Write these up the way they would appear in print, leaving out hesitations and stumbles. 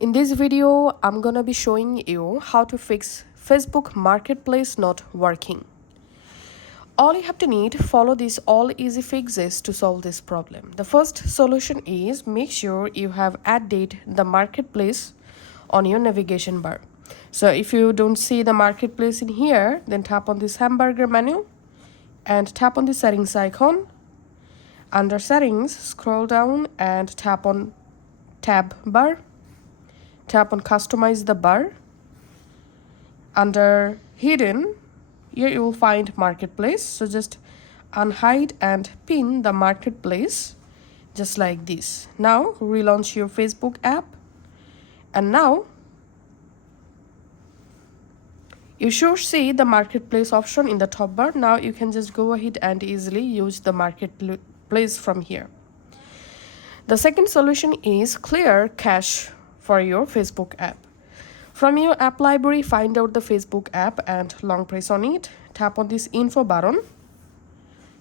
In this video, I'm gonna be showing you how to fix Facebook Marketplace not working. All you have to need, follow these all easy fixes to solve this problem. The first solution is make sure you have added the marketplace on your navigation bar. So if you don't see the marketplace in here, then tap on this hamburger menu and tap on the settings icon. Under settings, scroll down and tap on tab bar. Tap on customize the bar. Under hidden, here you will find marketplace. So just unhide and pin the marketplace just like this. Now relaunch your Facebook app, and now you should see the marketplace option in the top bar. Now you can just go ahead and easily use the marketplace from here. The second solution is clear cache for your Facebook app. From your app library, find out the Facebook app and long press on it. Tap on this info button.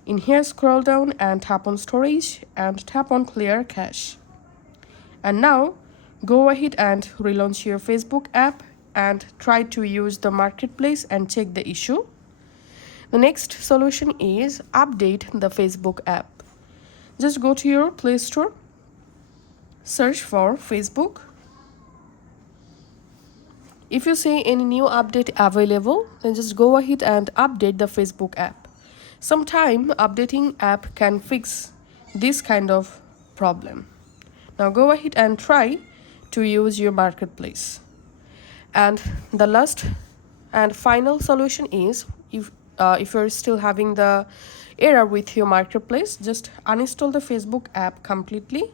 In here, scroll down and tap on storage and tap on clear cache. And now go ahead and relaunch your Facebook app and try to use the marketplace and check the issue. The next solution is update the Facebook app. Just go to your Play Store, search for Facebook. If you see any new update available, then just go ahead and update the Facebook app. Sometime updating app can fix this kind of problem. Now go ahead and try to use your marketplace. And the last and final solution is if you're still having the error with your marketplace, just uninstall the Facebook app completely,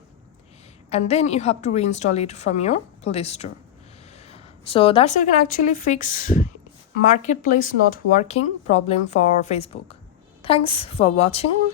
and then you have to reinstall it from your Play Store. So that's how you can actually fix marketplace not working problem for Facebook. Thanks for watching.